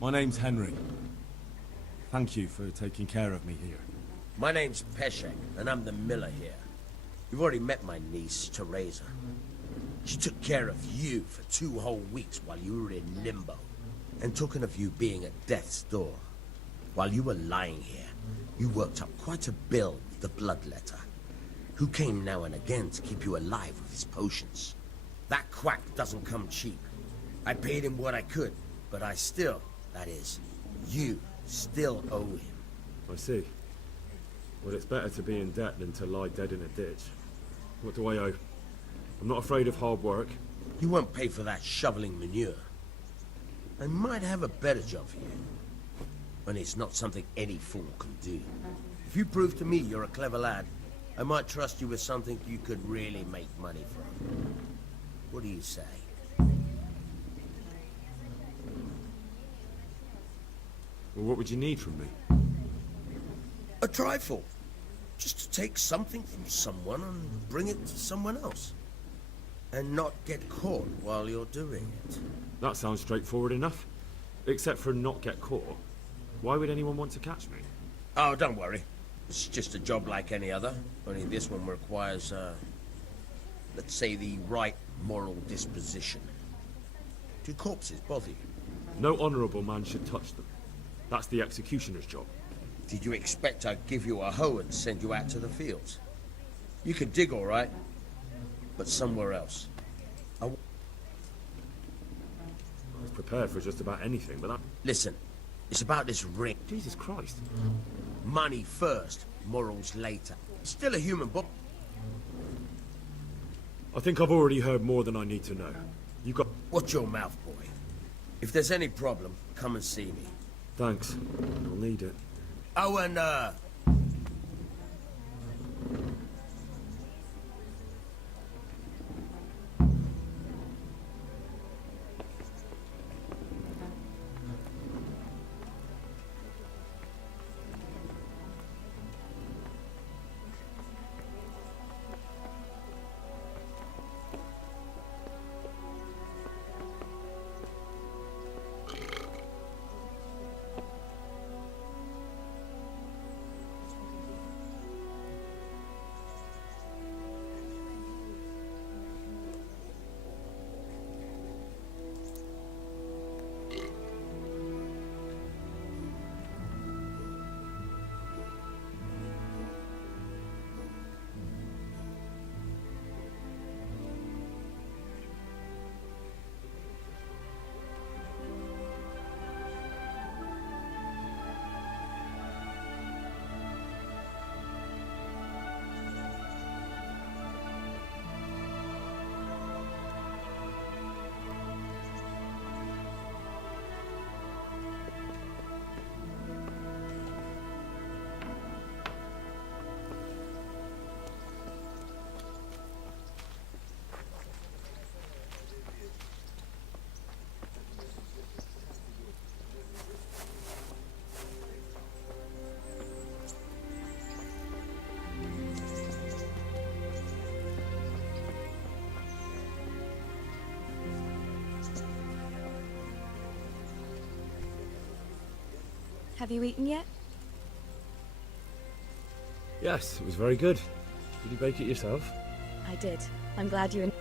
My name's Henry. Thank you for taking care of me here. My name's Peshek, and I'm the miller here. You've already met my niece, Teresa. She took care of you for 2 whole weeks while you were in limbo, and talking of you being at death's door. While you were lying here, you worked up quite a bill with the Bloodletter, who came now and again to keep you alive with his potions. That quack doesn't come cheap. I paid him what I could, but I still, that is, you still owe him. I see. Well, it's better to be in debt than to lie dead in a ditch. What do I owe? I'm not afraid of hard work. You won't pay for that shoveling manure. I might have a better job for you. And it's not something any fool can do. If you prove to me you're a clever lad, I might trust you with something you could really make money from. What do you say? Well, what would you need from me? A trifle. Just to take something from someone and bring it to someone else. And not get caught while you're doing it. That sounds straightforward enough. Except for not get caught. Why would anyone want to catch me? Oh, don't worry. It's just a job like any other. Only this one requires, let's say, the right moral disposition. Do corpses bother you? No honourable man should touch them. That's the executioner's job. Did you expect I'd give you a hoe and send you out to the fields? You can dig all right, but somewhere else. I was prepared for just about anything, but that... Listen, it's about this ring. Jesus Christ. Money first, morals later. Still a human book. I think I've already heard more than I need to know. You got... Watch your mouth, boy. If there's any problem, come and see me. Thanks. I'll need it. Oh, and, Have you eaten yet? Yes, it was very good. Did you bake it yourself? I did. I'm glad you...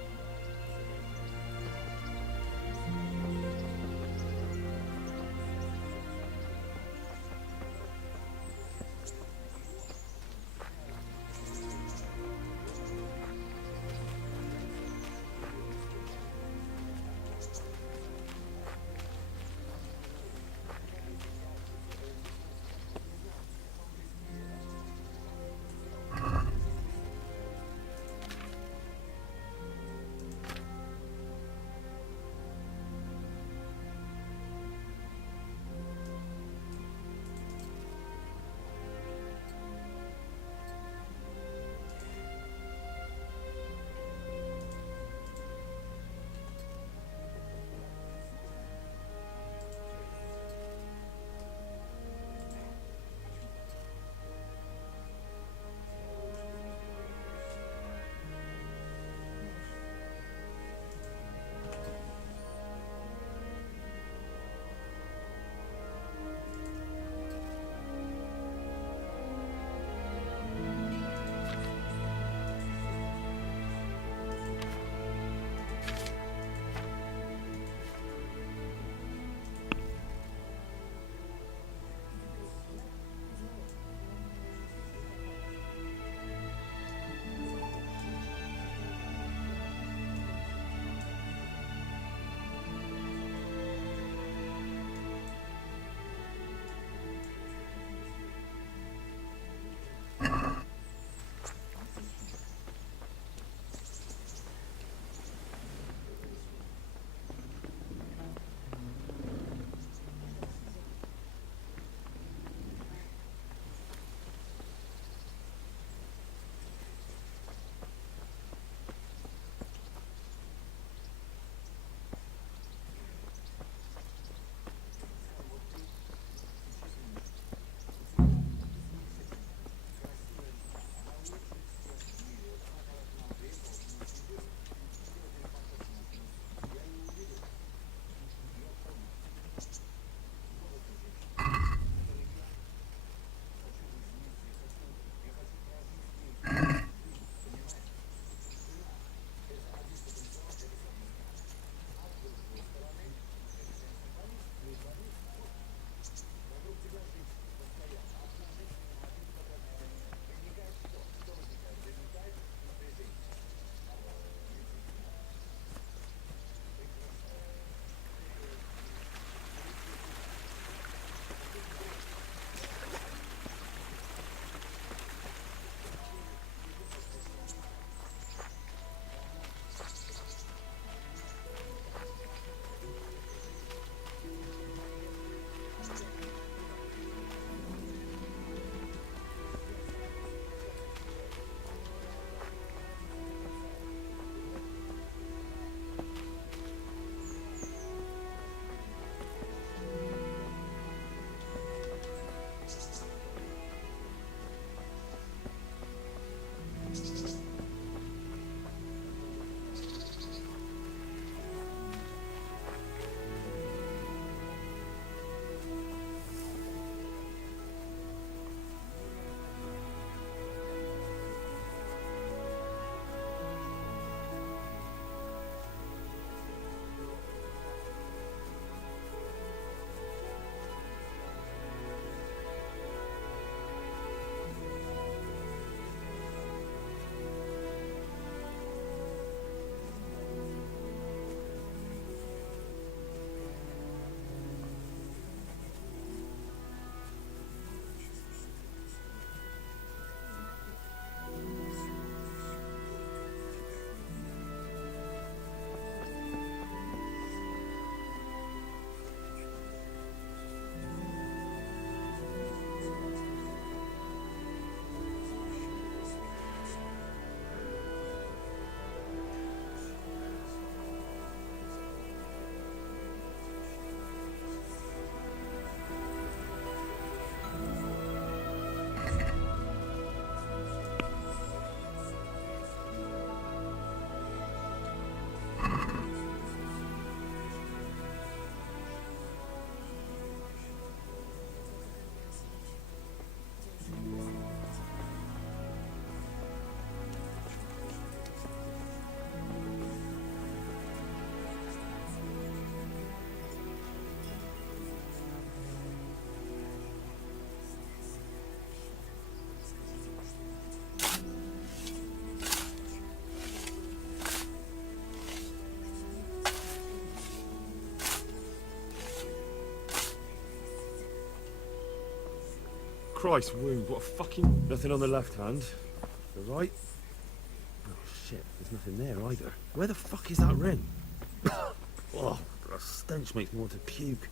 Christ, wound, what a fucking... Nothing on the left hand. The right? Oh shit, there's nothing there either. Where the fuck is that wren? Oh, the stench makes me want to puke.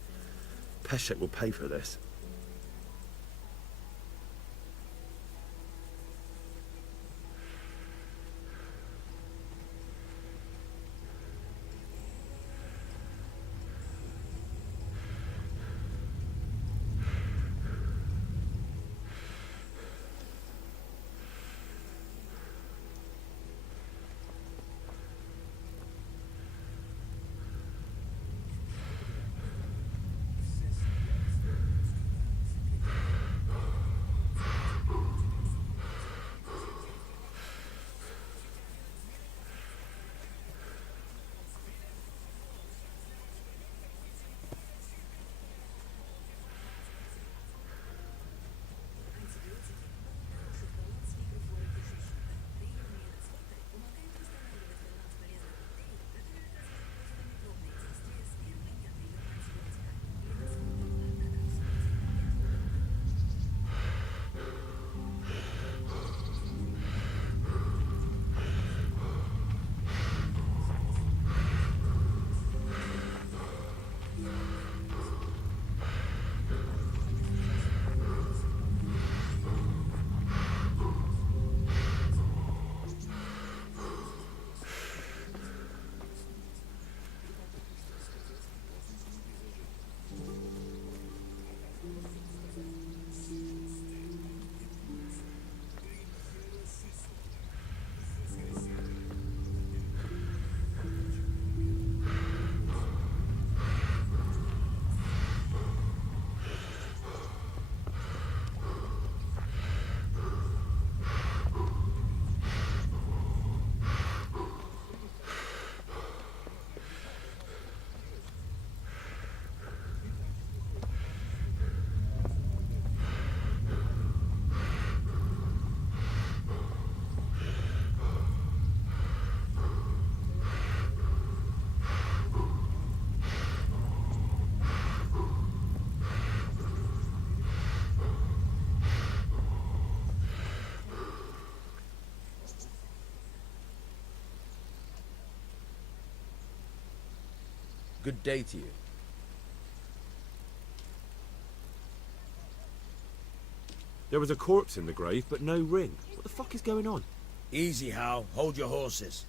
Peshek will pay for this. Good day to you. There was a corpse in the grave, but no ring. What the fuck is going on? Easy, Hal. Hold your horses.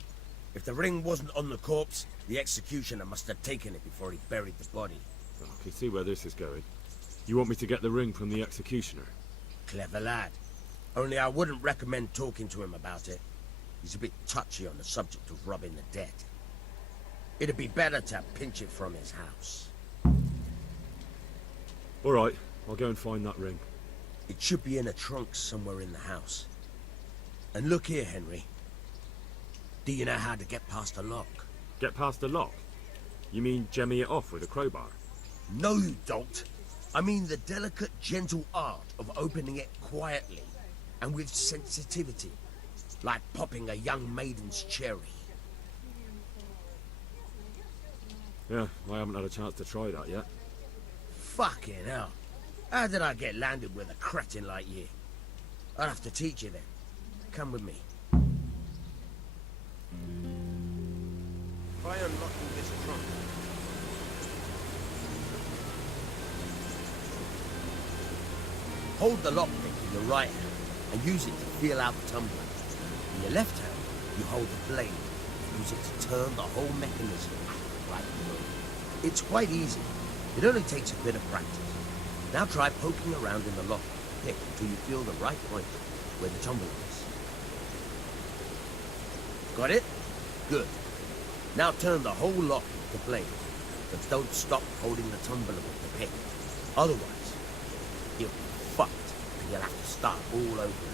If the ring wasn't on the corpse, the executioner must have taken it before he buried the body. I can see where this is going. You want me to get the ring from the executioner? Clever lad. Only I wouldn't recommend talking to him about it. He's a bit touchy on the subject of robbing the dead. It'd be better to pinch it from his house. All right, I'll go and find that ring. It should be in a trunk somewhere in the house. And look here, Henry. Do you know how to get past a lock? Get past the lock? You mean jemmy it off with a crowbar? No, you don't. I mean the delicate, gentle art of opening it quietly and with sensitivity, like popping a young maiden's cherry. Yeah, I haven't had a chance to try that yet. Fucking hell. How did I get landed with a cretin like you? I'll have to teach you then. Come with me. Try unlocking this trunk. Hold the lockpick in your right hand and use it to feel out the tumbler. In your left hand, you hold the blade and use it to turn the whole mechanism like so. It's quite easy. It only takes a bit of practice. Now try poking around in the lockpick until you feel the right point where the tumbler is. Got it? Good. Now turn the whole lock with the blade, but don't stop holding the tumbler with the pick. Otherwise, you'll be fucked and you'll have to start all over again.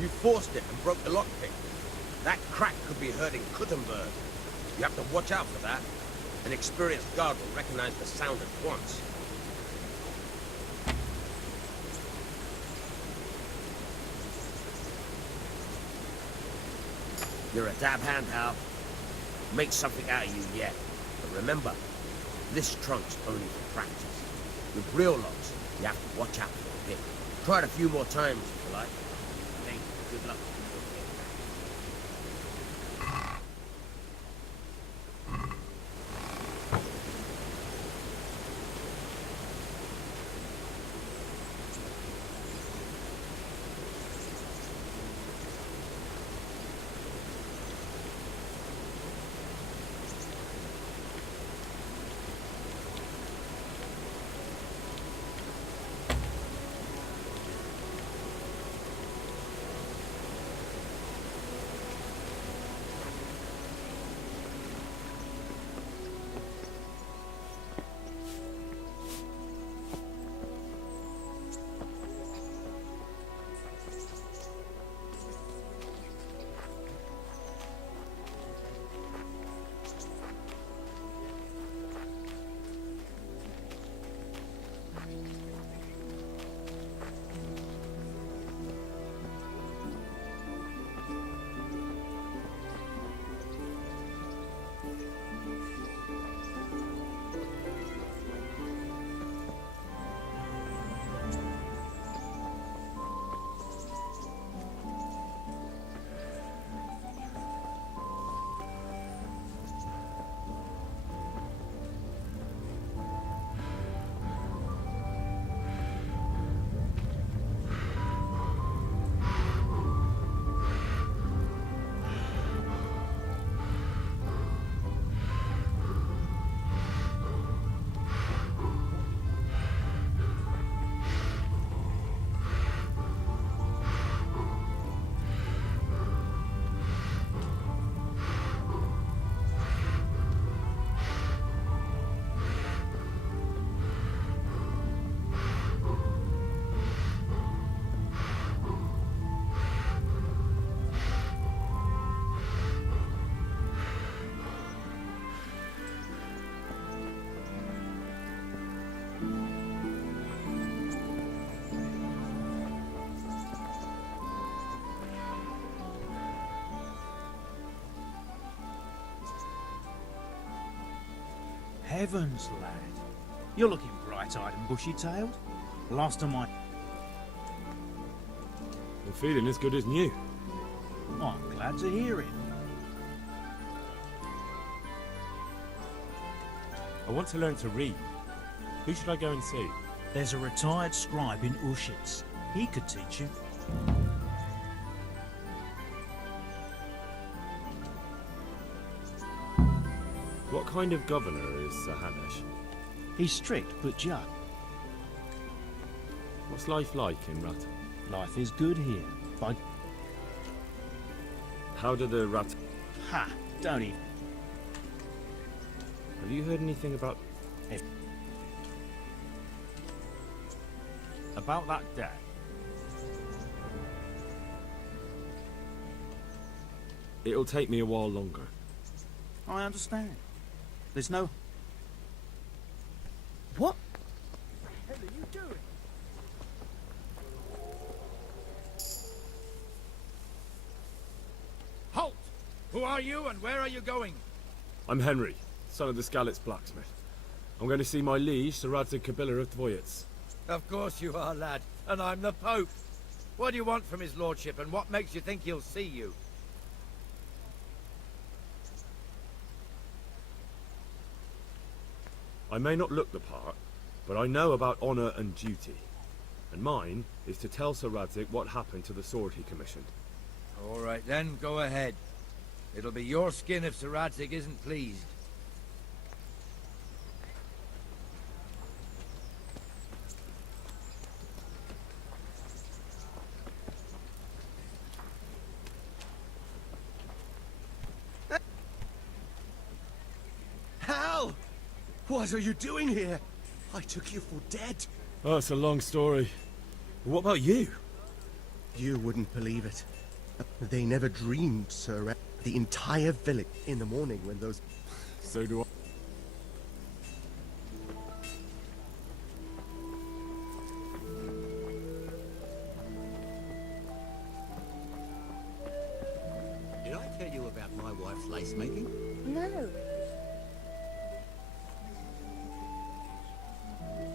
You forced it and broke the lockpick. That crack could be heard in Kuttenberg. You have to watch out for that. An experienced guard will recognize the sound at once. You're a dab hand, Hal. Make something out of you yet. But remember, this trunk's only for practice. With real locks, you have to watch out for the pick. Try it a few more times if you like. Hey, good luck. Heavens, lad. You're looking bright-eyed and bushy-tailed. Last time I'm feeling as good as new. I'm glad to hear it. I want to learn to read. Who should I go and see? There's a retired scribe in Ushitz. He could teach you. What kind of governor is Sir Hanush? He's strict but just. What's life like in Rat? Life is good here. By How do the Rat... ha! Don't even. Have you heard anything about... About that debt. It'll take me a while longer. I understand. There's no. What? Halt! Who are you and where are you going? I'm Henry, son of the Skalitz blacksmith. I'm going to see my liege, Sir Radzig Kobyla of Dvoyitz. Of course you are, lad. And I'm the Pope. What do you want from his lordship, and what makes you think he'll see you? I may not look the part, but I know about honour and duty. And mine is to tell Sir Radzig what happened to the sword he commissioned. All right then, go ahead. It'll be your skin if Sir Radzig isn't pleased. Hal! What are you doing here? I took you for dead. Oh, it's a long story. What about you? You wouldn't believe it. They never dreamed, sir. The entire village in the morning when those... So do I. Did I tell you about my wife's lace making? No.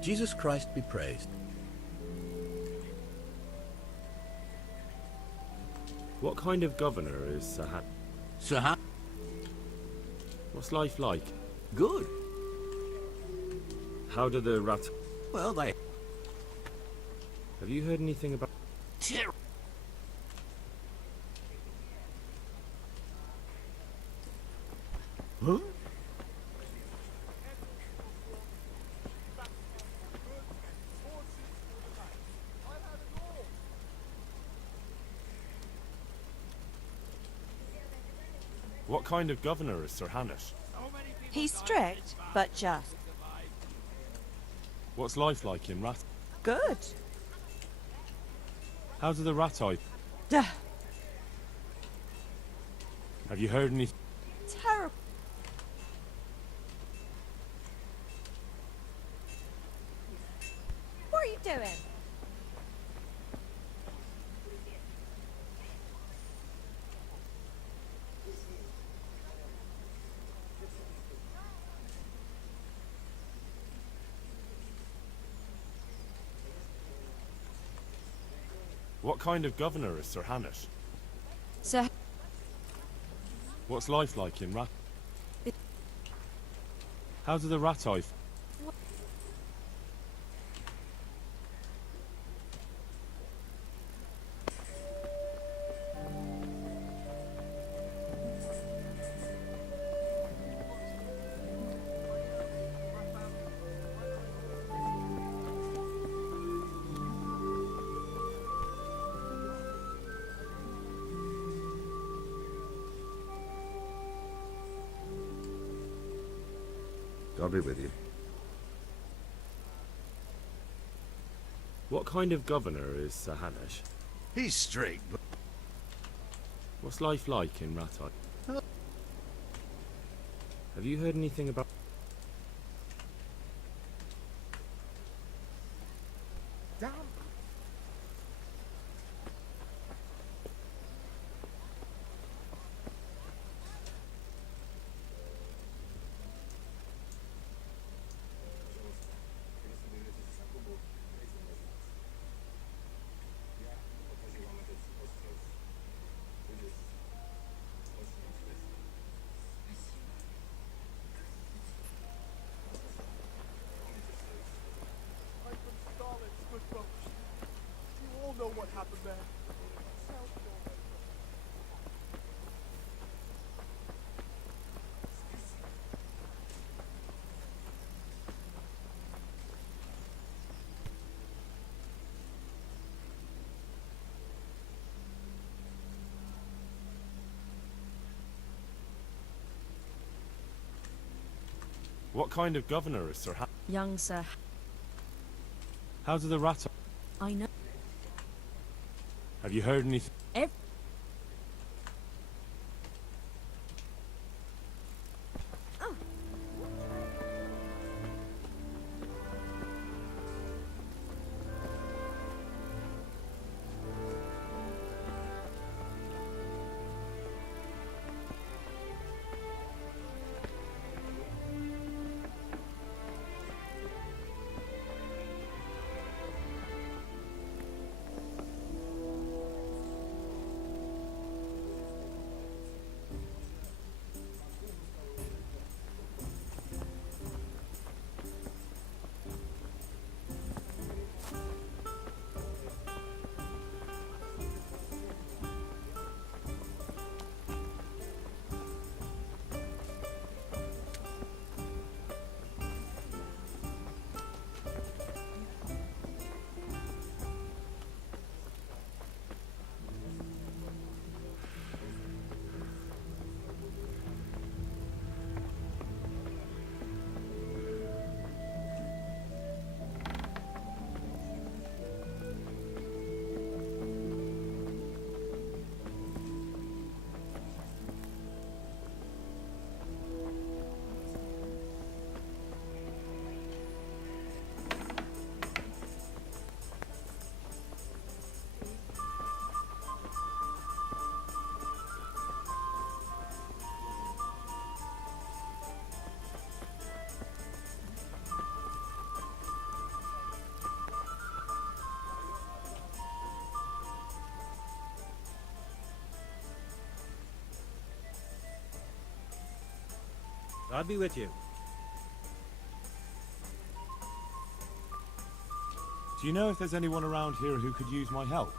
Jesus Christ be praised. What kind of governor is Sir Han? Sir Ha? What's life like? Good. How do the Rat... Well, they... Have you heard anything about... Terrible. Huh? What kind of governor is Sir Hanush? He's strict, but just. What's life like in Rat? Good. How do the Ratoi... Duh. Have you heard anything... Terrible. What are you doing? What kind of governor is Sir Hanush? Sir, What's life like in Rat? How do the Ratoi... God be with you. What kind of governor is Sir Hanush? He's strict, but... What's life like in Ratoi? Have you heard anything about... What kind of governor is Sir Young Sir. How do the rat... I know. Have you heard anything? I'll be with you. Do you know if there's anyone around here who could use my help?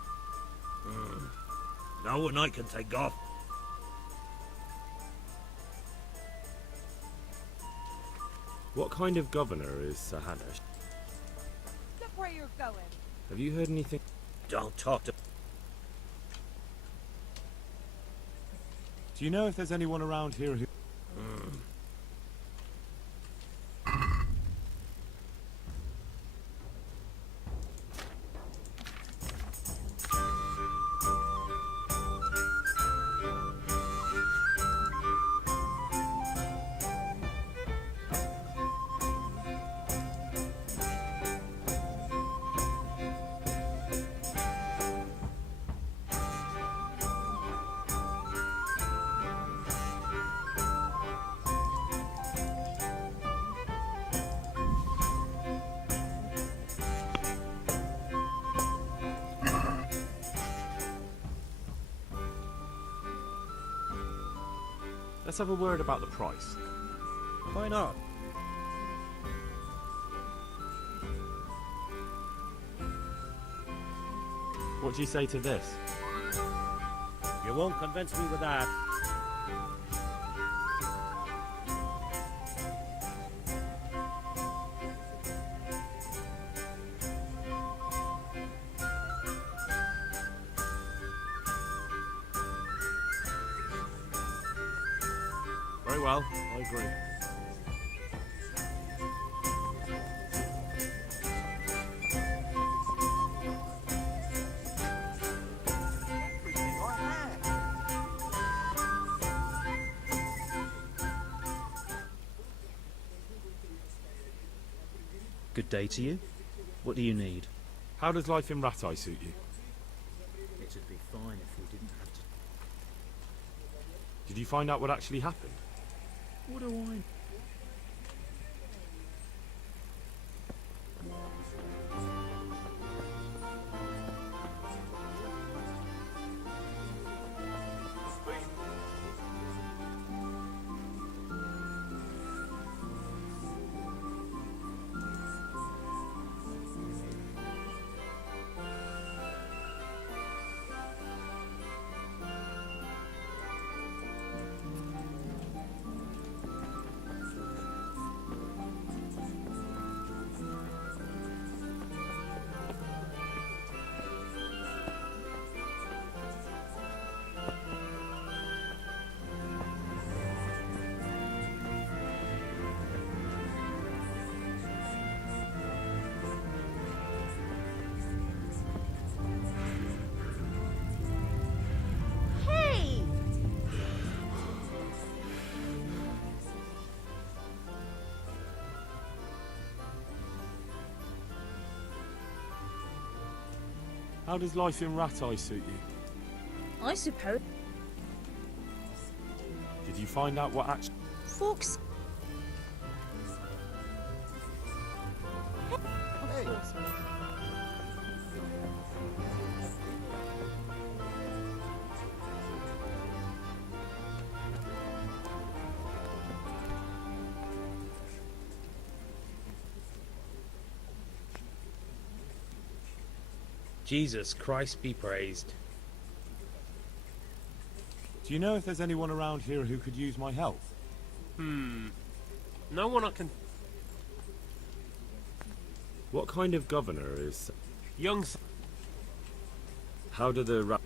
No one I can take off. What kind of governor is Sir Hanush? Look where you're going. Have you heard anything? Don't talk to... Do you know if there's anyone around here who... Let's have a word about the price. Why not? What do you say to this? You won't convince me with that. Very well, I agree. Good day to you. What do you need? How does life in Rattay suit you? It'd be fine if we didn't have to... Did you find out what actually happened? What do I... How does life in Rattay suit you? I suppose. Did you find out what actually... Forks. Jesus Christ be praised. Do you know if there's anyone around here who could use my help? No one I can... What kind of governor is... Young... s- How do the...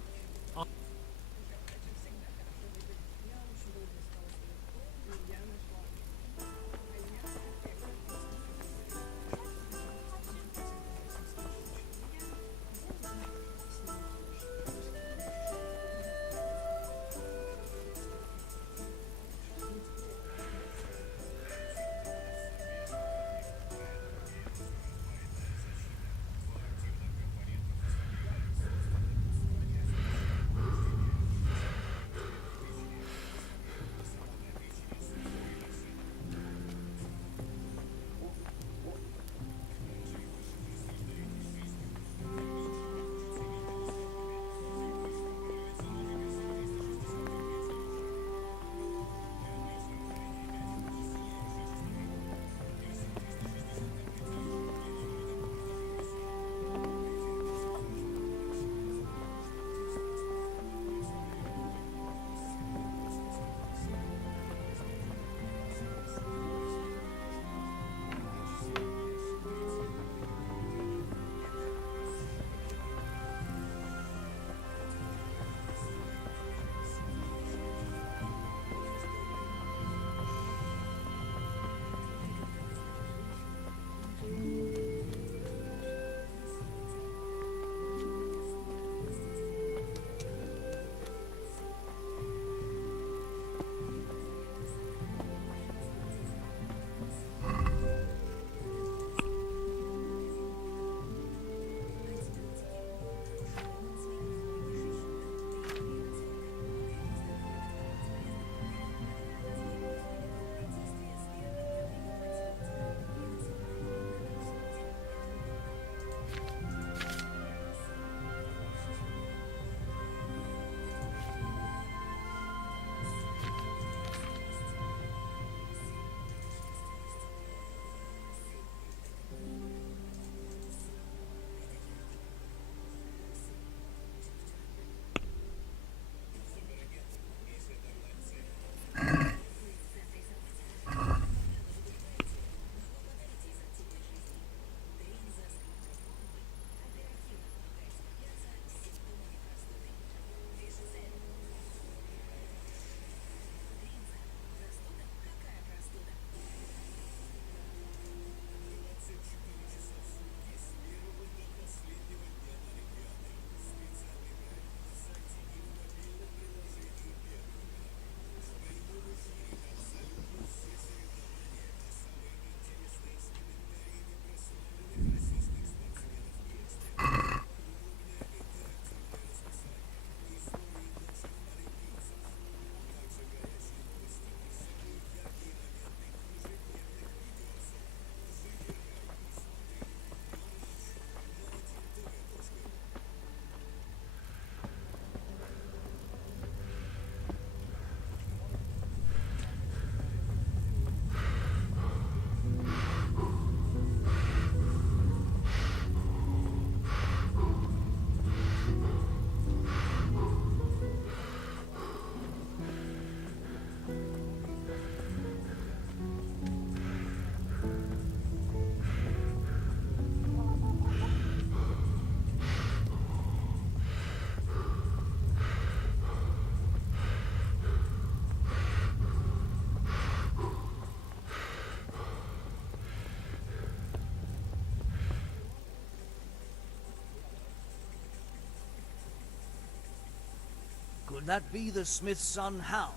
Could that be the smith's son, Hal?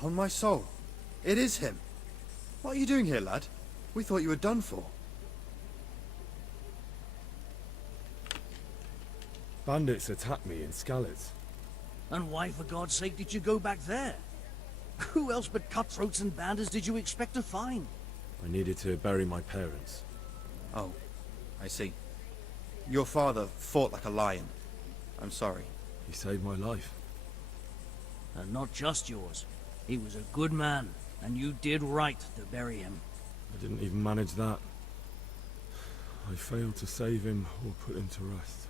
On my soul. It is him. What are you doing here, lad? We thought you were done for. Bandits attacked me in Skalitz. And why, for God's sake, did you go back there? Who else but cutthroats and bandits did you expect to find? I needed to bury my parents. Oh, I see. Your father fought like a lion. I'm sorry. He saved my life. And not just yours. He was a good man, and you did right to bury him. I didn't even manage that. I failed to save him or put him to rest.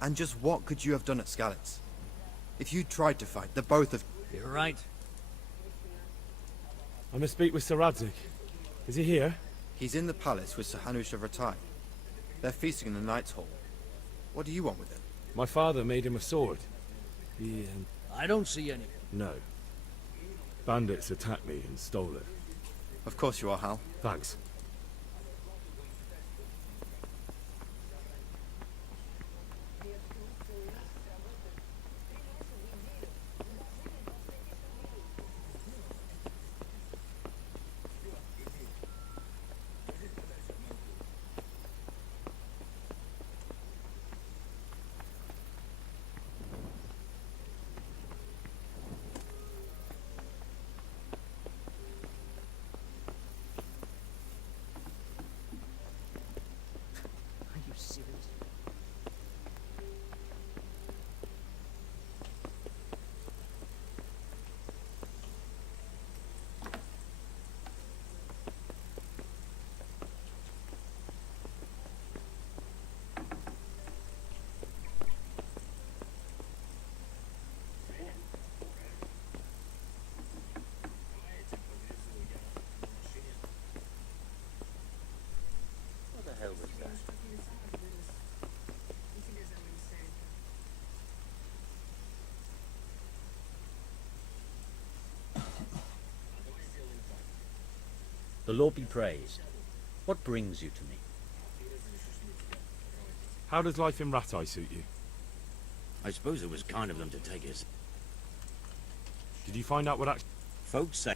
And just what could you have done at Skalitz? If you tried to fight, the both of... You're right. I must speak with Sir Radzig. Is he here? He's in the palace with Sir Hanush of Rattay. They're feasting in the Knight's Hall. What do you want with him? My father made him a sword. He, I don't see any. No. Bandits attacked me and stole it. Of course you are, Hal. Thanks. Are you serious? What the hell was that? The Lord be praised. What brings you to me? How does life in Rattay suit you? I suppose it was kind of them to take us. Did you find out what actually... Folks say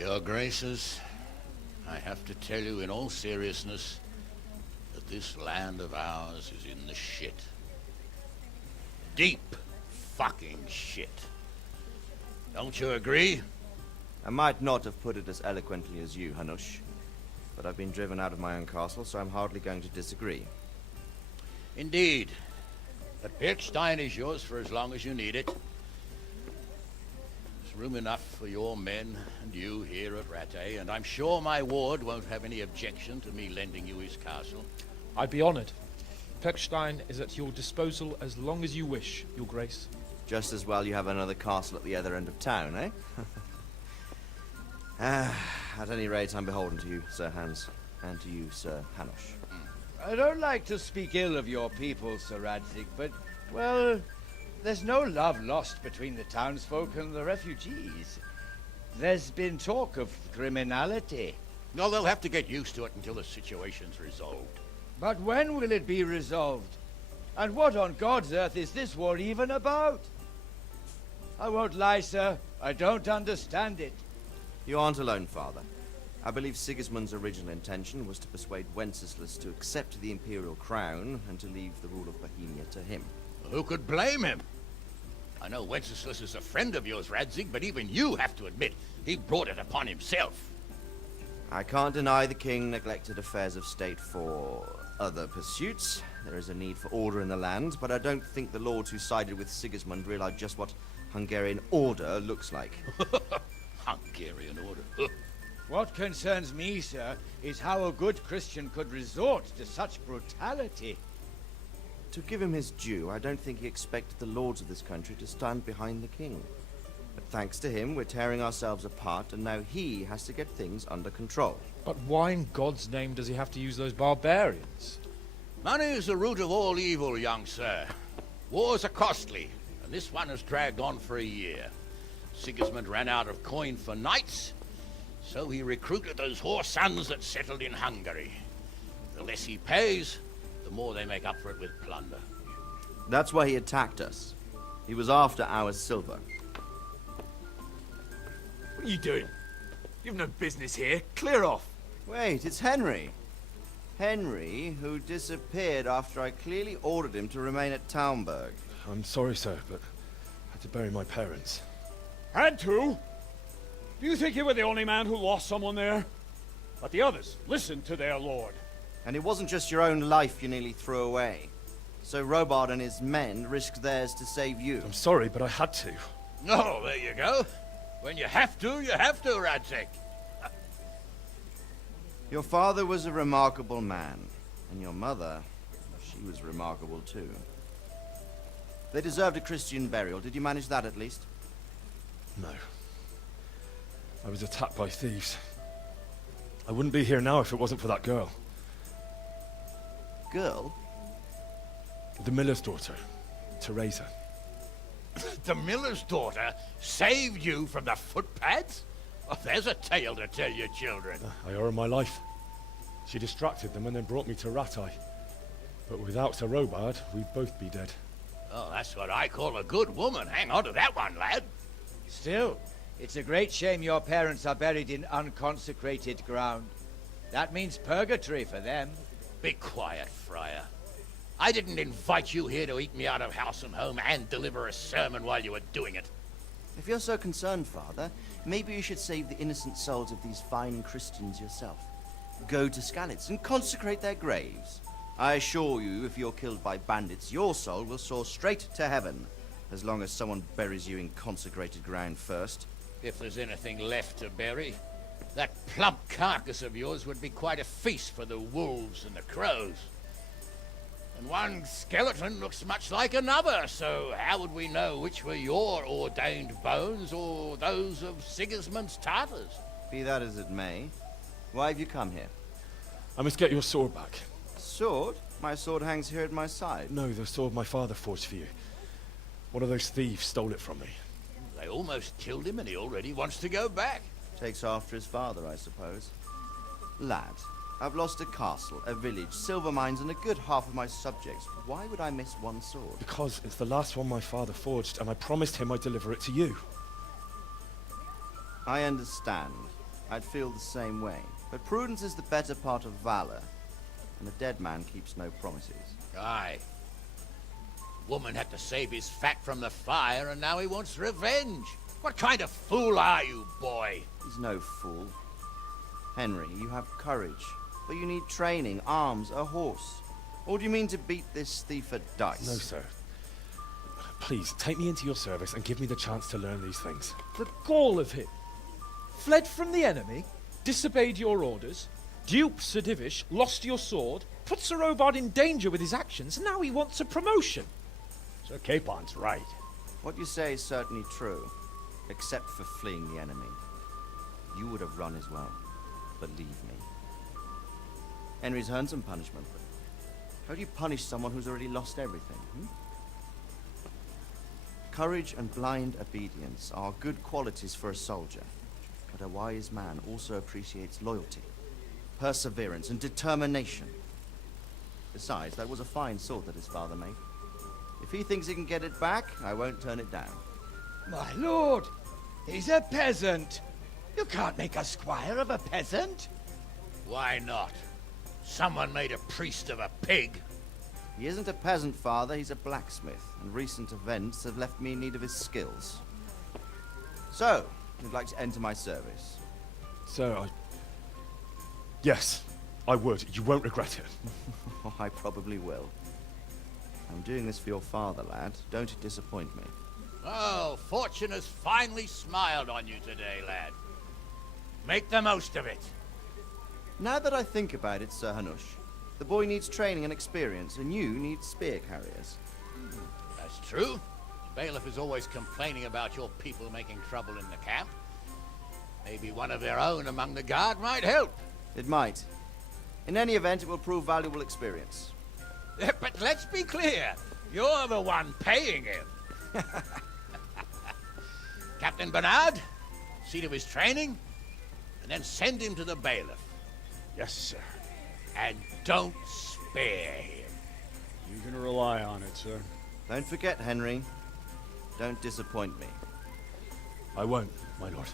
Your Graces, I have to tell you in all seriousness that this land of ours is in the shit. Deep fucking shit. Don't you agree? I might not have put it as eloquently as you, Hanush, but I've been driven out of my own castle, so I'm hardly going to disagree. Indeed. But Pirkstein is yours for as long as you need it. There's room enough for your men and you here at Rattay, and I'm sure my ward won't have any objection to me lending you his castle. I'd be honored. Pirkstein is at your disposal as long as you wish, Your Grace. Just as well you have another castle at the other end of town, eh? At any rate, I'm beholden to you, Sir Hans, and to you, Sir Hanush. I don't like to speak ill of your people, Sir Radzig, but, well, there's no love lost between the townsfolk and the refugees. There's been talk of criminality. No, they'll have to get used to it until the situation's resolved. But when will it be resolved? And what on God's earth is this war even about? I won't lie, sir. I don't understand it. You aren't alone, Father. I believe Sigismund's original intention was to persuade Wenceslas to accept the imperial crown and to leave the rule of Bohemia to him. Who could blame him? I know Wenceslas is a friend of yours, Radzig, but even you have to admit he brought it upon himself. I can't deny the king neglected affairs of state for other pursuits. There is a need for order in the land, but I don't think the lords who sided with Sigismund realized just what Hungarian order looks like. Hungarian order? What concerns me, sir, is how a good Christian could resort to such brutality. To give him his due, I don't think he expected the lords of this country to stand behind the king. But thanks to him, we're tearing ourselves apart, and now he has to get things under control. But why in God's name does he have to use those barbarians? Money is the root of all evil, young sir. Wars are costly, and this one has dragged on for a year. Sigismund ran out of coin for knights, so he recruited those whore sons that settled in Hungary. The less he pays, the more they make up for it with plunder. That's why he attacked us. He was after our silver. What are you doing? You've no business here. Clear off. Wait, it's Henry. Henry, who disappeared after I clearly ordered him to remain at Talmberg. I'm sorry, sir, but I had to bury my parents. Had to? Do you think you were the only man who lost someone there? But the others listened to their lord. And it wasn't just your own life you nearly threw away. So Robard and his men risked theirs to save you. I'm sorry, but I had to. Oh, there you go. When you have to, Radzig. Your father was a remarkable man, and your mother, she was remarkable too. They deserved a Christian burial. Did you manage that at least? No. I was attacked by thieves. I wouldn't be here now if it wasn't for that girl. Girl? The miller's daughter, Teresa. The miller's daughter saved you from the footpads? Oh, there's a tale to tell your children. I owe her my life. She distracted them and then brought me to Rattay. But without Sir Robard, we'd both be dead. Oh, that's what I call a good woman. Hang on to that one, lad. Still, it's a great shame your parents are buried in unconsecrated ground. That means purgatory for them. Be quiet, Friar. I didn't invite you here to eat me out of house and home and deliver a sermon while you were doing it. If you're so concerned, Father, maybe you should save the innocent souls of these fine Christians yourself. Go to Skalitz and consecrate their graves. I assure you, if you're killed by bandits, your soul will soar straight to heaven, as long as someone buries you in consecrated ground first. If there's anything left to bury, that plump carcass of yours would be quite a feast for the wolves and the crows. And one skeleton looks much like another, so how would we know which were your ordained bones or those of Sigismund's Tartars? Be that as it may, why have you come here? I must get your sword back. Sword? My sword hangs here at my side. No, the sword my father forged for you. One of those thieves stole it from me. They almost killed him and he already wants to go back. Takes after his father, I suppose. Lad, I've lost a castle, a village, silver mines, and a good half of my subjects. Why would I miss one sword? Because it's the last one my father forged, and I promised him I'd deliver it to you. I understand. I'd feel the same way. But prudence is the better part of valor, and a dead man keeps no promises. Aye. Woman had to save his fat from the fire, and now he wants revenge. What kind of fool are you, boy? He's no fool. Henry, you have courage, but you need training, arms, a horse. Or do you mean to beat this thief at dice? No, sir. Please, take me into your service and give me the chance to learn these things. The gall of him. Fled from the enemy, disobeyed your orders, duped Sir Divish, lost your sword, put Sir Robard in danger with his actions, and now he wants a promotion. Sir Capon's right. What you say is certainly true, except for fleeing the enemy. You would have run as well, believe me. Henry's earned some punishment, but how do you punish someone who's already lost everything? Courage and blind obedience are good qualities for a soldier, but a wise man also appreciates loyalty, perseverance, and determination. Besides, that was a fine sword that his father made. If he thinks he can get it back, I won't turn it down. My lord, he's a peasant. You can't make a squire of a peasant. Why not? Someone made a priest of a pig. He isn't a peasant, father, he's a blacksmith, and recent events have left me in need of his skills. So, you'd like to enter my service? Sir, Yes, I would. You won't regret it. Oh, I probably will. I'm doing this for your father, lad. Don't disappoint me. Oh, fortune has finally smiled on you today, lad. Make the most of it. Now that I think about it, Sir Hanush, the boy needs training and experience, and you need spear carriers. That's true. Bailiff is always complaining about your people making trouble in the camp. Maybe one of their own among the guard might help. It might. In any event, it will prove valuable experience. But let's be clear. You're the one paying him. Captain Bernard, see to his training, and then send him to the bailiff. Yes, sir. And don't spare him. You can rely on it, sir. Don't forget, Henry. Don't disappoint me. I won't, my lord.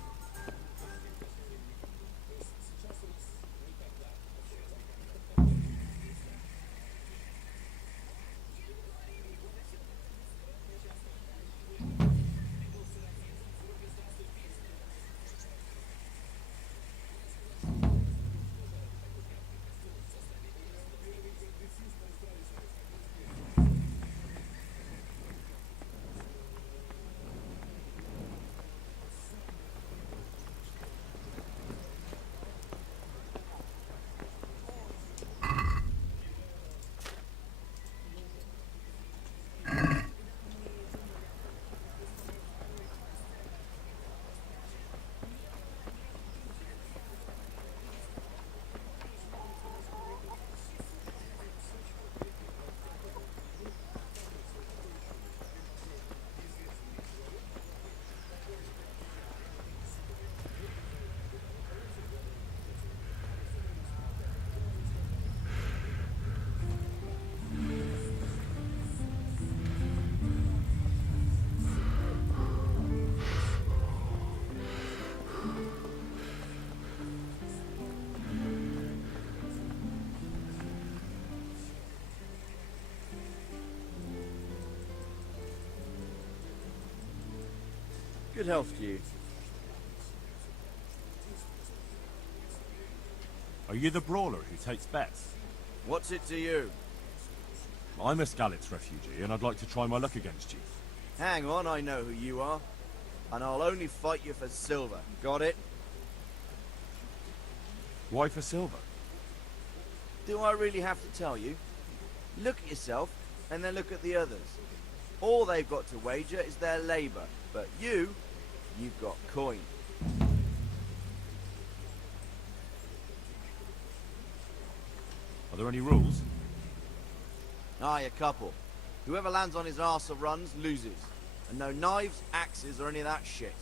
Good health to you. Are you the brawler who takes bets? What's it to you? I'm a Skalitz refugee, and I'd like to try my luck against you. Hang on, I know who you are. And I'll only fight you for silver. Got it? Why for silver? Do I really have to tell you? Look at yourself, and then look at the others. All they've got to wager is their labor. But you've got coin. Are there any rules? Aye, a couple. Whoever lands on his arse or runs, loses. And no knives, axes, or any of that shit.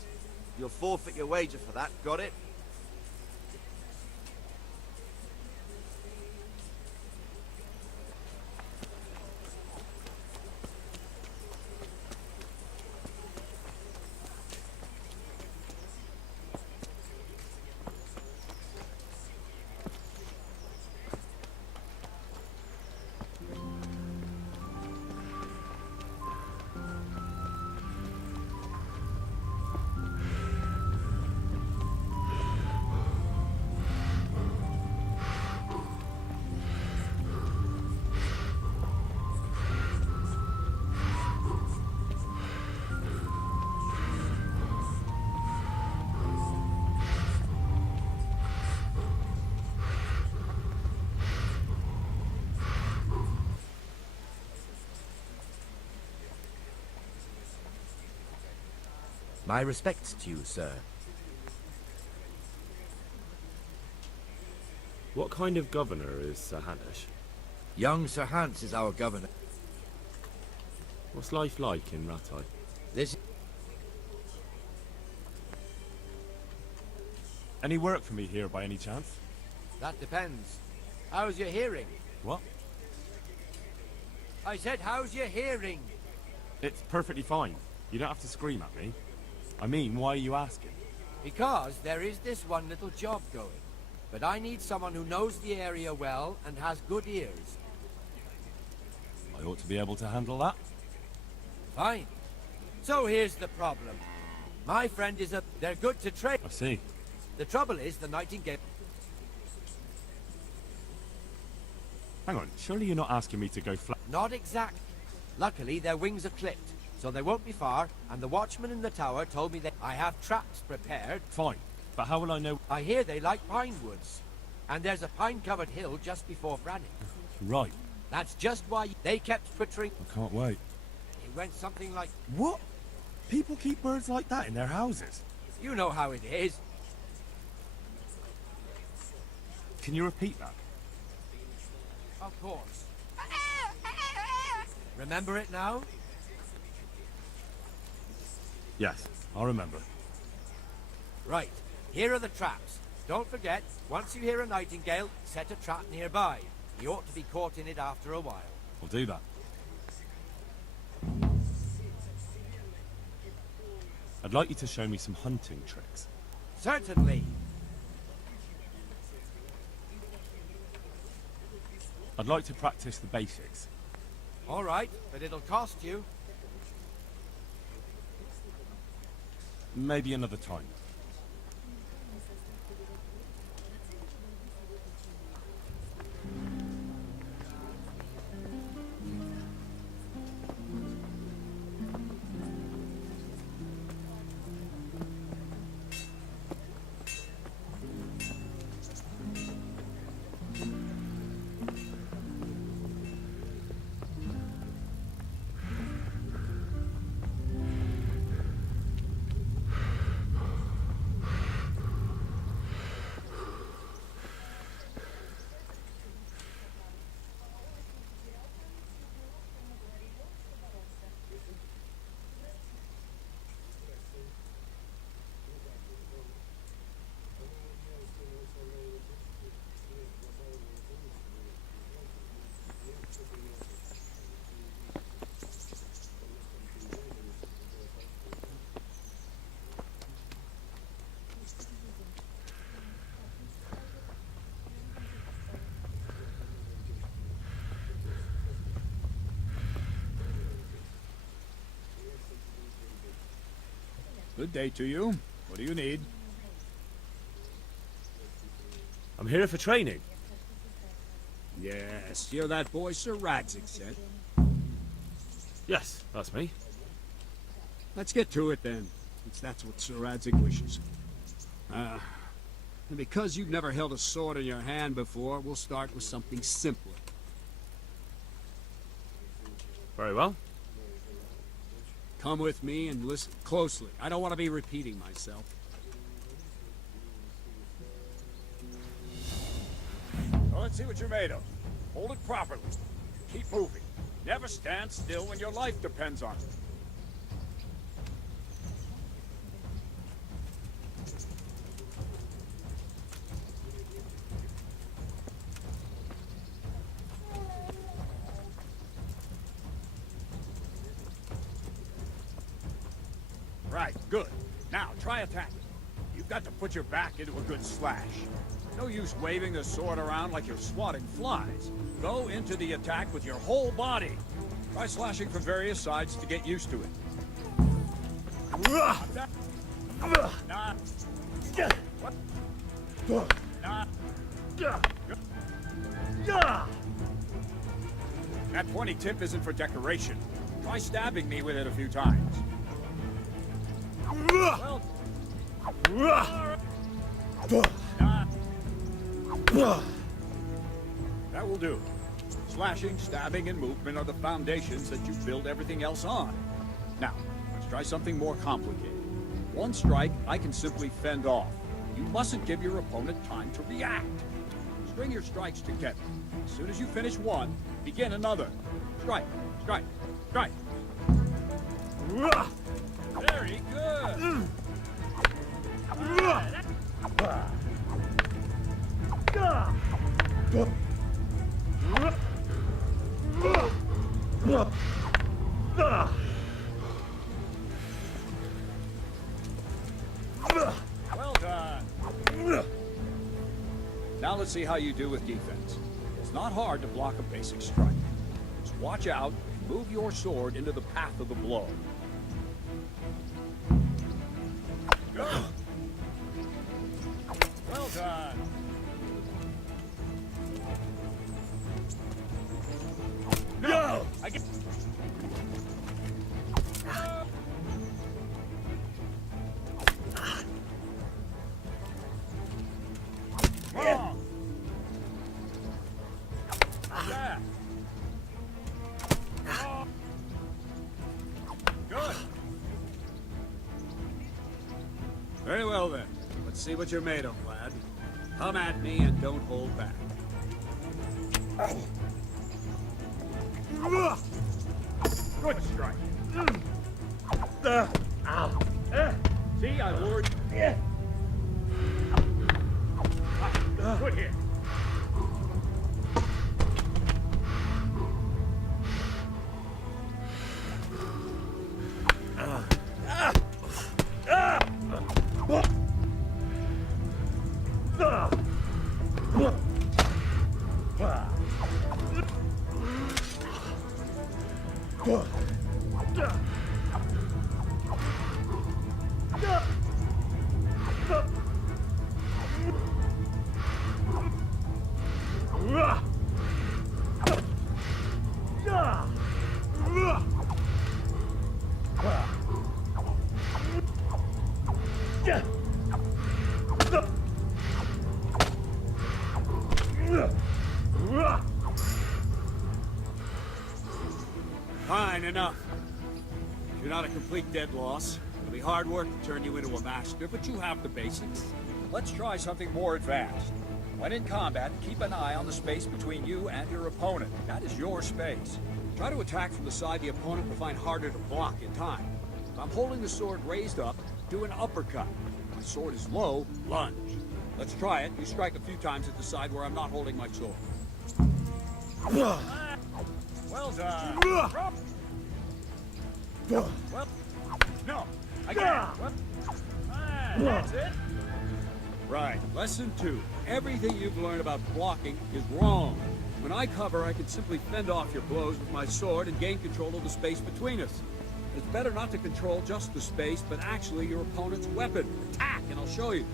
You'll forfeit your wager for that, got it? My respects to you, sir. What kind of governor is Sir Hanush? Young Sir Hans is our governor. What's life like in Rattay? This... Any work for me here by any chance? That depends. How's your hearing? What? I said, how's your hearing? It's perfectly fine. You don't have to scream at me. I mean, why are you asking? Because there is this one little job going. But I need someone who knows the area well and has good ears. I ought to be able to handle that. Fine. So here's the problem. My friend is they're good to trade. I see. The trouble is the Nightingale... Hang on, surely you're not asking me to go flat? Not exact. Luckily, their wings are clipped, so they won't be far, and the watchman in the tower told me that I have traps prepared. Fine, but how will I know? I hear they like pine woods, and there's a pine-covered hill just before Brannick. Right. That's just why they kept twittering. I can't wait. It went something like... What? People keep birds like that in their houses? You know how it is. Can you repeat that? Of course. Remember it now? Yes, I'll remember. Right. Here are the traps. Don't forget, once you hear a nightingale, set a trap nearby. You ought to be caught in it after a while. I'll do that. I'd like you to show me some hunting tricks. Certainly. I'd like to practice the basics. All right, but it'll cost you. Maybe another time. Good day to you. What do you need? I'm here for training. Yes, you're that boy Sir Radzig said. Yes, that's me. Let's get to it then, since that's what Sir Radzig wishes. And because you've never held a sword in your hand before, we'll start with something simpler. Very well. Come with me and listen closely. I don't want to be repeating myself. So let's see what you're made of. Hold it properly. Keep moving. Never stand still when your life depends on it. Right, good. Now, try attacking. You've got to put your back into a good slash. No use waving the sword around like you're swatting flies. Go into the attack with your whole body. Try slashing from various sides to get used to it. That pointy tip isn't for decoration. Try stabbing me with it a few times. Well, that will do. Slashing, stabbing, and movement are the foundations that you build everything else on. Now, let's try something more complicated. One strike, I can simply fend off. You mustn't give your opponent time to react. String your strikes together. As soon as you finish one, begin another. Strike, strike, strike. Very good. Well done. Now let's see how you do with defense. It's not hard to block a basic strike. Just watch out and move your sword into the path of the blow. Go. Well done. No! I get... Wrong! Yeah. Good. Very well then. Let's see what you're made of, lad. Come at me and don't hold back. Good strike. See, I lured. Good hit. Fine, enough. You're not a complete dead loss. It'll be hard work to turn you into a master, but you have the basics. Let's try something more advanced. When in combat, keep an eye on the space between you and your opponent. That is your space. Try to attack from the side the opponent will find harder to block in time. If I'm holding the sword raised up, do an uppercut. If my sword is low, lunge. Let's try it. You strike a few times at the side where I'm not holding my sword. Well done. Well, no, again. That's it. Right, lesson 2. Everything you've learned about blocking is wrong. When I cover, I can simply fend off your blows with my sword and gain control of the space between us. It's better not to control just the space, but actually your opponent's weapon. Attack, and I'll show you.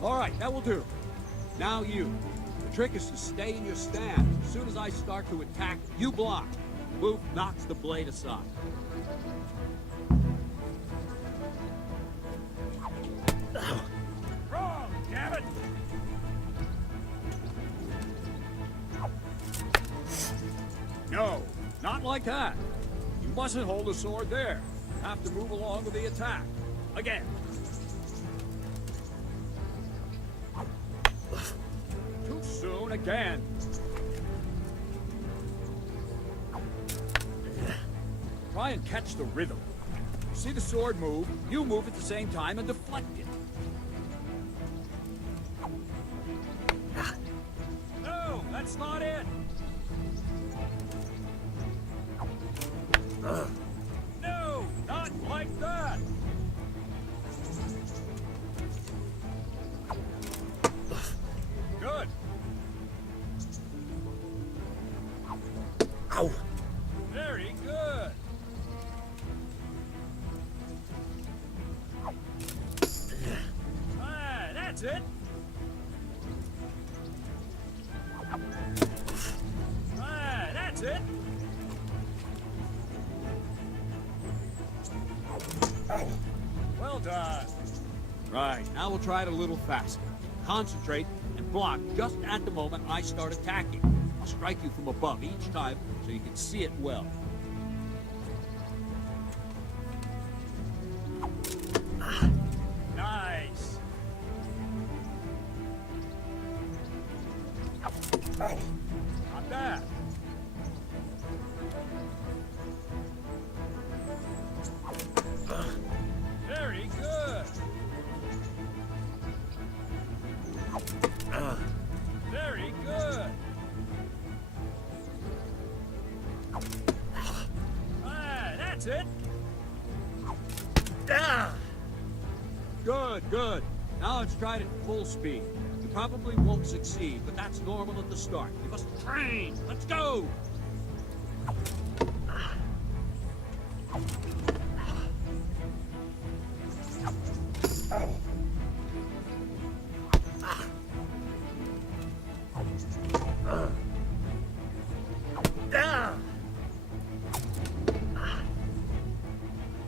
All right, that will do. Now you. The trick is to stay in your stand. As soon as I start to attack, you block. Move knocks the blade aside. Wrong, damn it! No, not like that. You mustn't hold the sword there. You have to move along with the attack. Again. Too soon again. Try and catch the rhythm. You see the sword move, you move at the same time and deflect it. No, that's not it. No, not like that. Good. Ow. Very good. That's it. That's it. Well done. Right, now we'll try it a little faster. Concentrate and block just at the moment I start attacking. I'll strike you from above each time so you can see it well. Nice. Not bad. Very good. Very good. Ah, that's it. Good, good. Now let's try it at full speed. You probably won't succeed, but that's normal at the start. You must train. Let's go.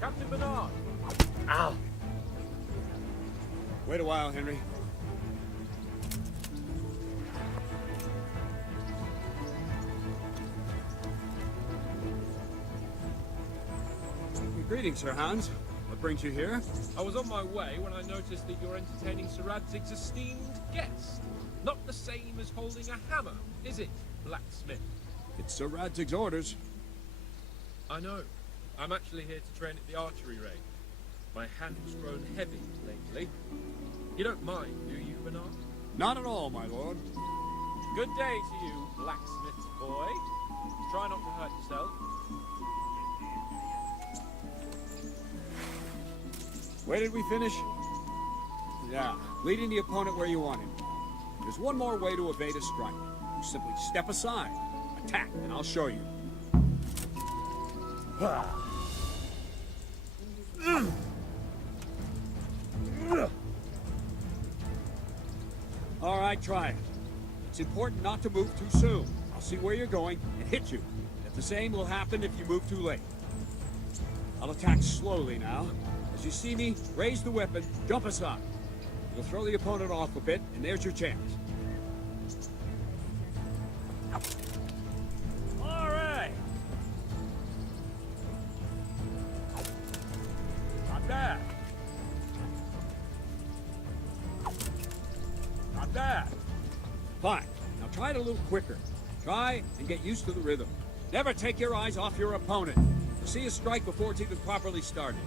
Captain Bernard! Ow. Wait a while, Henry. Greetings, Sir Hans. What brings you here? I was on my way when I noticed that you're entertaining Sir Radzig's esteemed guest. Not the same as holding a hammer, is it, blacksmith? It's Sir Radzig's orders. I know. I'm actually here to train at the archery range. My hand's grown heavy lately. You don't mind, do you, Bernard? Not at all, my lord. Good day to you, blacksmith's boy. Try not to hurt yourself. Where did we finish? Yeah, leading the opponent where you want him. There's one more way to evade a strike. You simply step aside, attack, and I'll show you. All right, try it. It's important not to move too soon. I'll see where you're going and hit you. And the same will happen if you move too late. I'll attack slowly now. As you see me, raise the weapon, jump aside. You'll throw the opponent off a bit, and there's your chance. All right. Not bad. Not bad. Fine. Now try it a little quicker. Try and get used to the rhythm. Never take your eyes off your opponent. You'll see a strike before it's even properly started.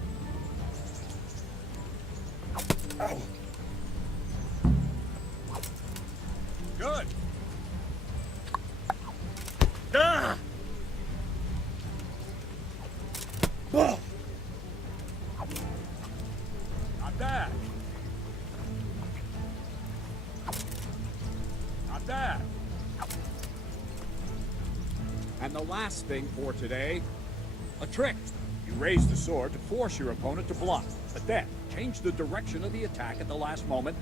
Good. Ah! Not bad. Not bad. And the last thing for today, a trick. You raise the sword to force your opponent to block, but then change the direction of the attack at the last moment.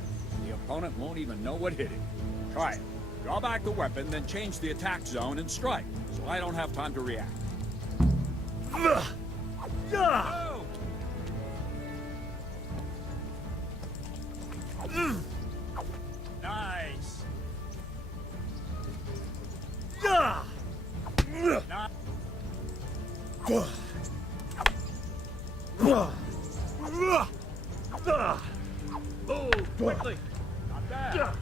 The opponent won't even know what hit him. Try it. Draw back the weapon, then change the attack zone and strike, so I don't have time to react. Go! Nice. Oh, quickly! Not bad.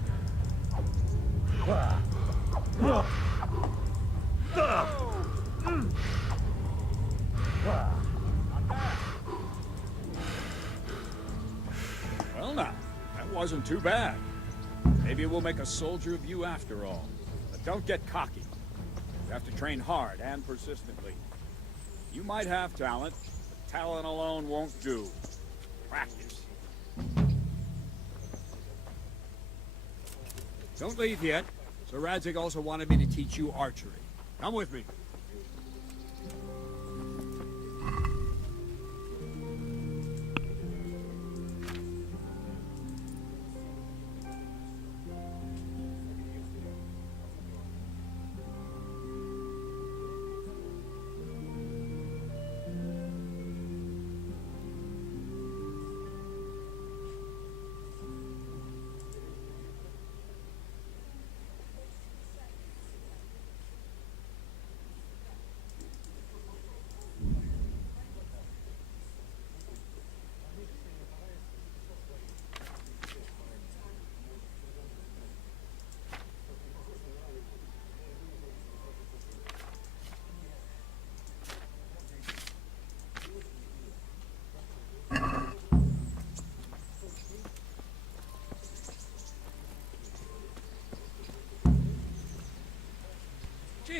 Well now, that wasn't too bad. Maybe we'll make a soldier of you after all. But don't get cocky. You have to train hard and persistently. You might have talent, but talent alone won't do. Practice. Don't leave yet. Sir Radzig also wanted me to teach you archery. Come with me.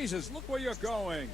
Jesus, look where you're going.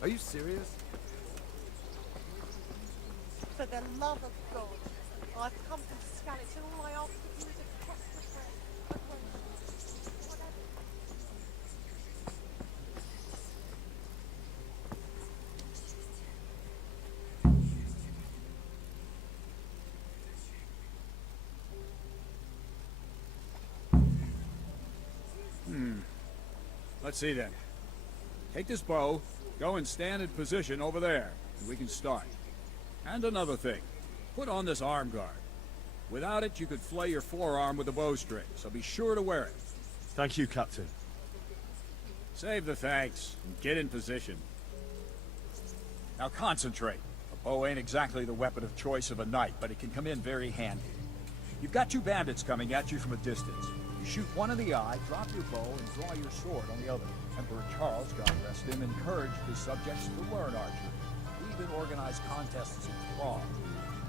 Are you serious? For the love of God, I've come from Skalitz and all I ask of you is a crust of bread. Whatever. Let's see then. Take this bow, go and stand in position over there, and we can start. And another thing, put on this arm guard. Without it, you could flay your forearm with a bowstring, so be sure to wear it. Thank you, Captain. Save the thanks, and get in position. Now concentrate. A bow ain't exactly the weapon of choice of a knight, but it can come in very handy. You've got two bandits coming at you from a distance. You shoot one in the eye, drop your bow, and draw your sword on the other. Emperor Charles, God rest him, encouraged his subjects to learn archery. He even organized contests in Prague.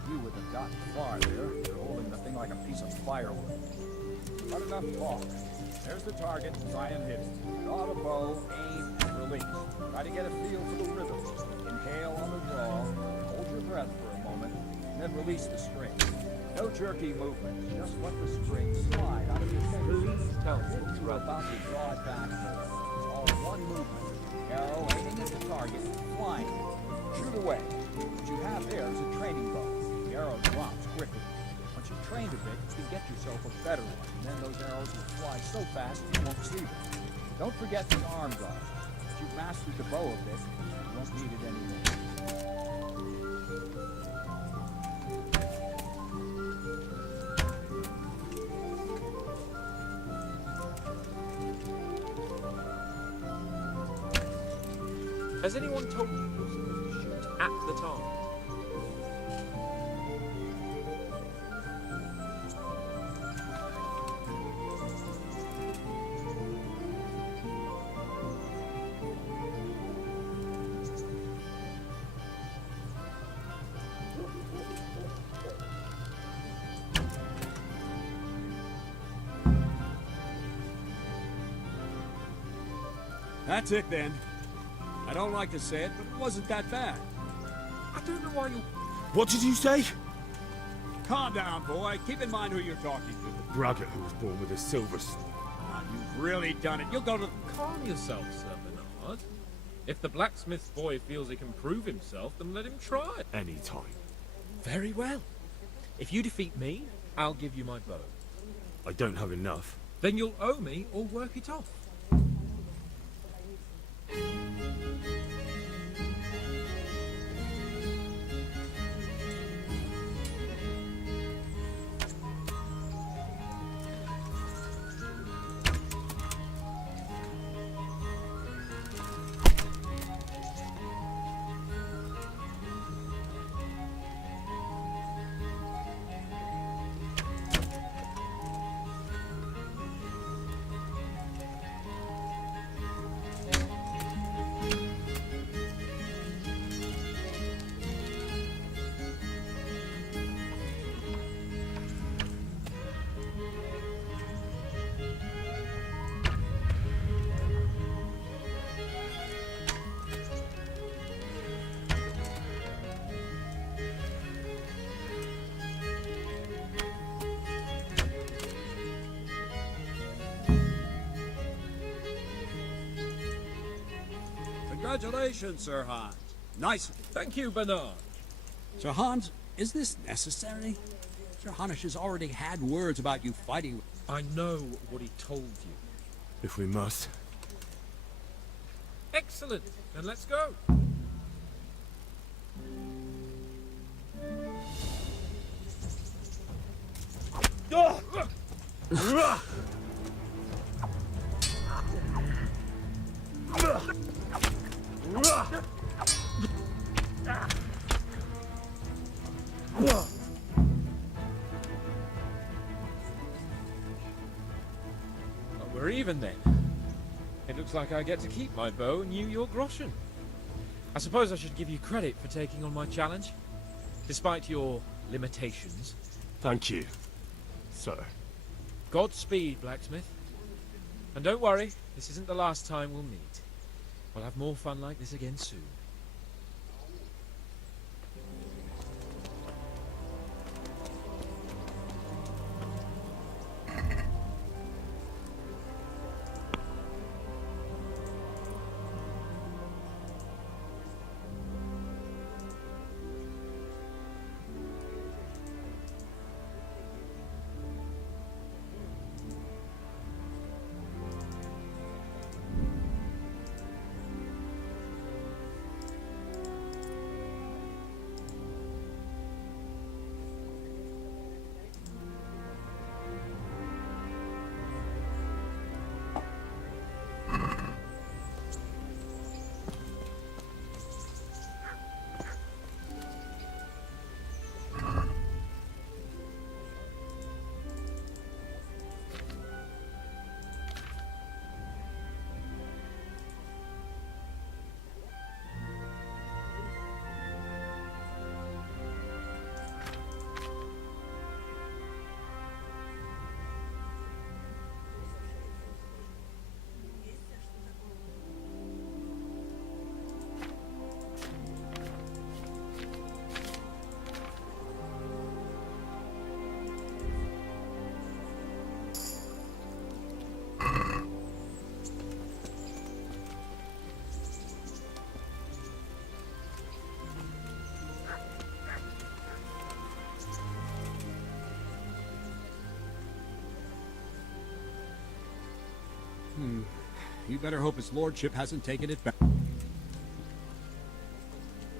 You wouldn't have gotten far there. You're holding the thing like a piece of firewood. But enough talk. There's the target. Try and hit it. Draw the bow, aim, and release. Try to get a feel for the rhythm. Inhale on the draw, hold your breath for a moment, and then release the string. No jerky movements, just let the string slide out of your fingers. Please tell me You're about to draw it back. It's all one movement. Arrow aiming at the target, flying. Shoot away. What you have there is a training bow. The arrow drops quickly. Once you've trained a bit, you can get yourself a better one. And then those arrows will fly so fast you won't see them. Don't forget the arm guard. If you've mastered the bow a bit, you won't need it anymore. Has anyone told you you're supposed to shoot at the target? That's it then. I don't like to say it, but it wasn't that bad. I don't know why you... What did you say? Calm down, boy. Keep in mind who you're talking to. Braggart, who was born with a silver... Now, you've really done it. You'll go to... Calm yourself, Sir Bernard. If the blacksmith boy feels he can prove himself, then let him try. Any time. Very well. If you defeat me, I'll give you my bow. I don't have enough. Then you'll owe me or work it off. Congratulations, Sir Hans. Nice. Thank you, Bernard. Sir Hans, is this necessary? Sir Hanush has already had words about you fighting. I know what he told you. If we must. Excellent. Then let's go. We're even then. It looks like I get to keep my bow and you your groschen. I suppose I should give you credit for taking on my challenge, despite your limitations. Thank you, sir. Godspeed, blacksmith. And don't worry, this isn't the last time we'll meet. We'll have more fun like this again soon. You better hope his lordship hasn't taken it back.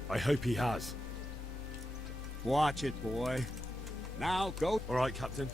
I hope he has. Watch it, boy. Now go. All right, Captain.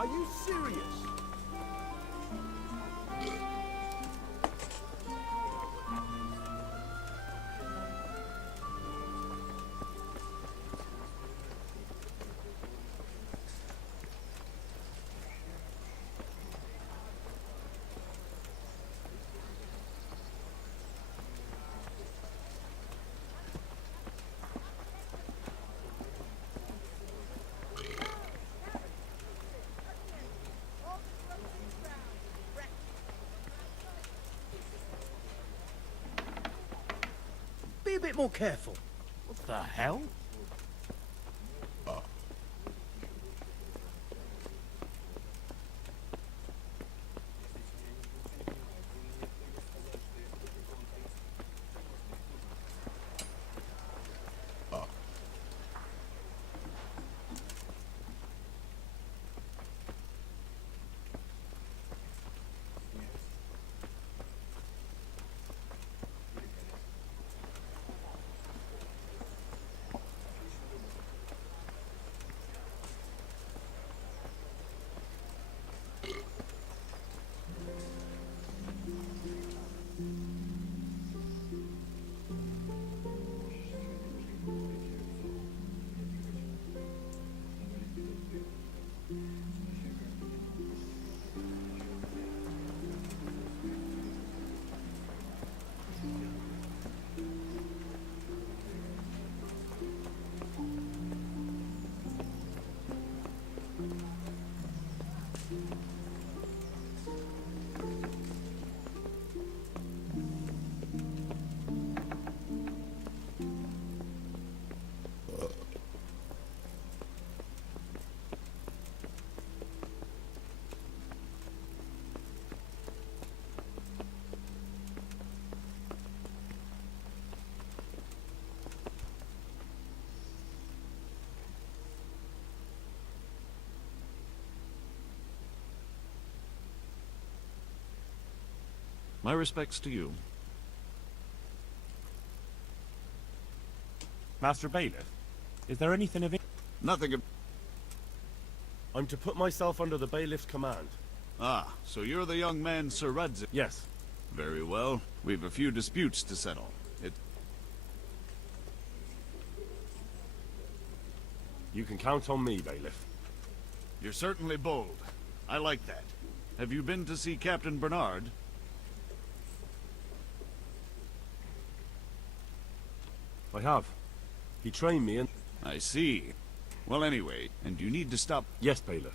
Are you serious? Be a bit more careful. What the hell? My respects to you. Master Bailiff, is there anything of it? Nothing of... I'm to put myself under the bailiff's command. Ah, so you're the young man Sir Radzig? Yes. Very well. We've a few disputes to settle. You can count on me, Bailiff. You're certainly bold. I like that. Have you been to see Captain Bernard? I have. He trained me and... I see. Well, anyway, and you need to stop... Yes, Bailiff.